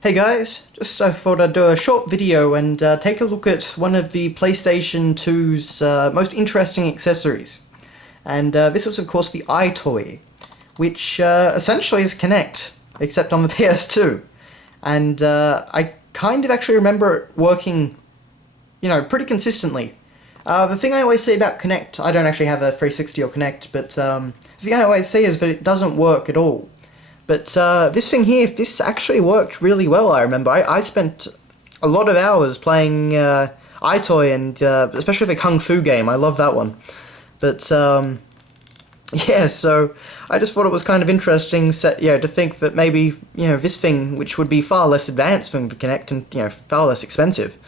Hey guys, just I thought I'd do a short video and take a look at one of the PlayStation 2's most interesting accessories. And this was of course the Eyetoy, which essentially is Kinect, except on the PS2. And I kind of actually remember it working, pretty consistently. The thing I always say about Kinect, I don't actually have a 360 or Kinect, but the thing I always say is that it doesn't work at all. But this thing here, this actually worked really well, I remember. I spent a lot of hours playing Eyetoy, and especially the Kung Fu game. I love that one. But, yeah, so I just thought it was kind of interesting to think that maybe, this thing, which would be far less advanced than the Kinect and, far less expensive,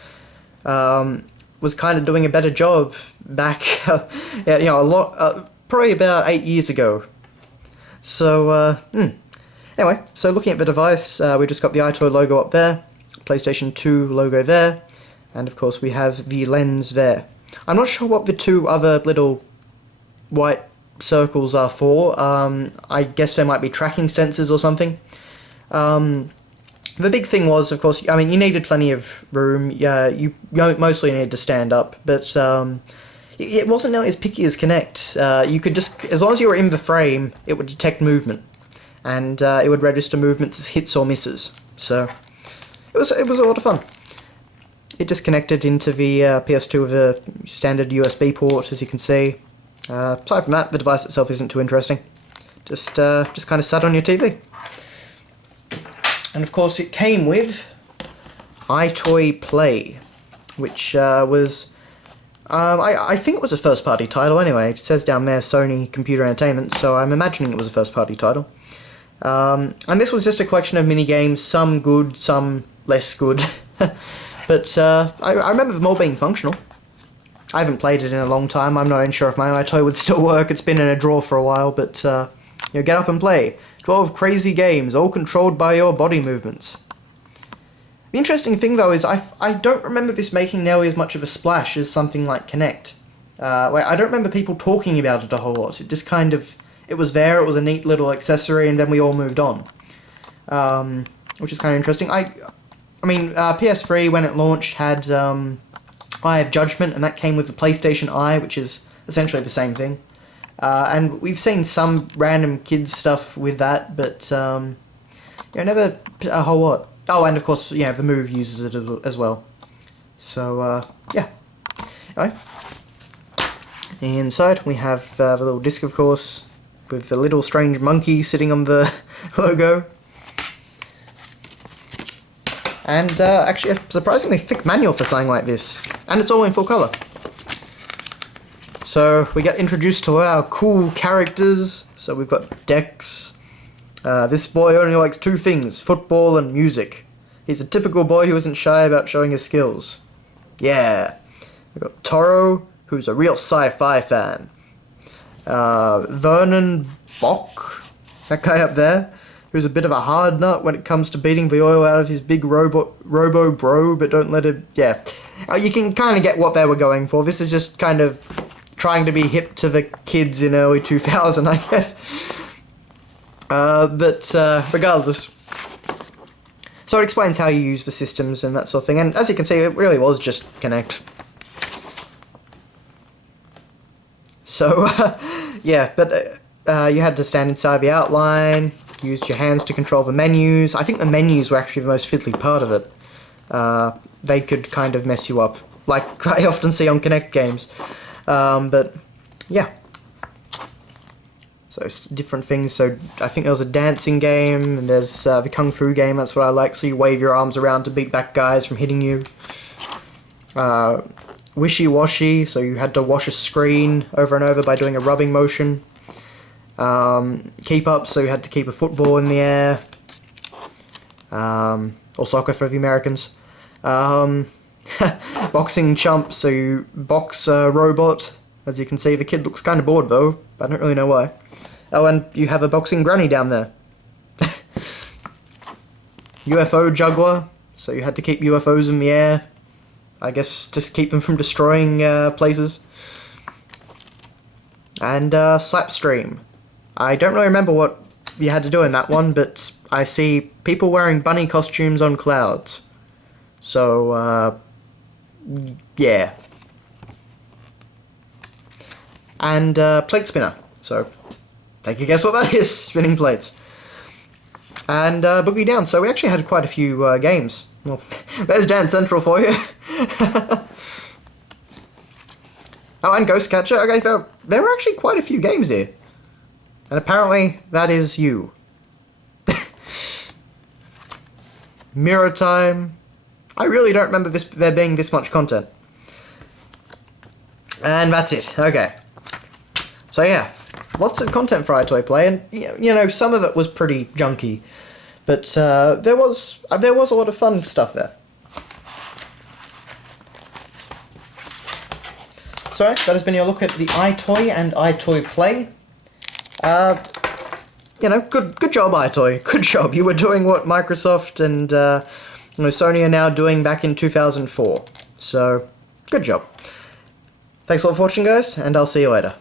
was kind of doing a better job back, probably about 8 years ago. So, Anyway, so looking at the device, we just got the Eyetoy logo up there, PlayStation 2 logo there, and of course we have the lens there. I'm not sure what the two other little white circles are for. I guess they might be tracking sensors or something. The big thing was, of course, you needed plenty of room. You mostly needed to stand up, but it wasn't nearly as picky as Kinect. You could just, as long as you were in the frame, it would detect movement. And it would register movements as hits or misses. So it was a lot of fun. It just connected into the PS2 with a standard USB port, as you can see. Aside from that, the device itself isn't too interesting. Just kind of sat on your TV. And of course, it came with Eyetoy Play, which was I think it was a first-party title anyway. It says down there Sony Computer Entertainment, so I'm imagining it was a first-party title. And this was just a collection of mini-games, some good, some less good. But I remember them all being functional. I haven't played it in a long time. I'm not even sure if my Eyetoy would still work. It's been in a drawer for a while, but get up and play. 12 crazy games, all controlled by your body movements. The interesting thing, though, is I don't remember this making nearly as much of a splash as something like Kinect. I don't remember people talking about it a whole lot. It just kind of... It was there, it was a neat little accessory, and then we all moved on. Which is kind of interesting. PS3, when it launched, had Eye of Judgment, and that came with the PlayStation Eye, which is essentially the same thing. And we've seen some random kids stuff with that, but never a whole lot. Oh, and of course, the Move uses it as well. So, yeah. Anyway. Inside, we have the little disc, of course, with the little strange monkey sitting on the logo. And actually a surprisingly thick manual for something like this. And it's all in full colour. So we get introduced to our cool characters. So we've got Dex. This boy only likes two things, football and music. He's a typical boy who isn't shy about showing his skills. Yeah. We've got Toro, who's a real sci-fi fan. Vernon Bock, that guy up there, who's a bit of a hard nut when it comes to beating the oil out of his big robo bro, but don't let it... Yeah. You can kind of get what they were going for. This is just kind of trying to be hip to the kids in early 2000, I guess. Regardless. So it explains how you use the systems and that sort of thing, and as you can see, it really was just Kinect. So, yeah, but you had to stand inside the outline, used your hands to control the menus. I think the menus were actually the most fiddly part of it. They could kind of mess you up, like I often see on Kinect games. But, yeah. So, different things. So, I think there was a dancing game, and there's the Kung Fu game, that's what I like. So you wave your arms around to beat back guys from hitting you. Wishy-washy, so you had to wash a screen over and over by doing a rubbing motion. Keep up, so you had to keep a football in the air. Or soccer for the Americans. Boxing chump, so you box a robot. As you can see, the kid looks kind of bored though, I don't really know why. Oh, and you have a boxing granny down there. UFO juggler, so you had to keep UFOs in the air. I guess just keep them from destroying places. And Slapstream. I don't really remember what you had to do in that one, but I see people wearing bunny costumes on clouds. So, yeah. And plate spinner. So, take a guess what that is. Spinning plates. And Boogie Down. So we actually had quite a few games. Well, there's Dance Central for you. Oh, and Ghost Catcher. Okay, there were actually quite a few games here. And apparently, that is you. Mirror Time. I really don't remember there being this much content. And that's it. Okay. So yeah, lots of content for Eyetoy Play, and you know, some of it was pretty junky, but there was a lot of fun stuff there. So that has been your look at the Eyetoy and Eyetoy Play. You know, good job, Eyetoy. Good job. You were doing what Microsoft and you know, Sony are now doing back in 2004. So, good job. Thanks a lot for watching, guys, and I'll see you later.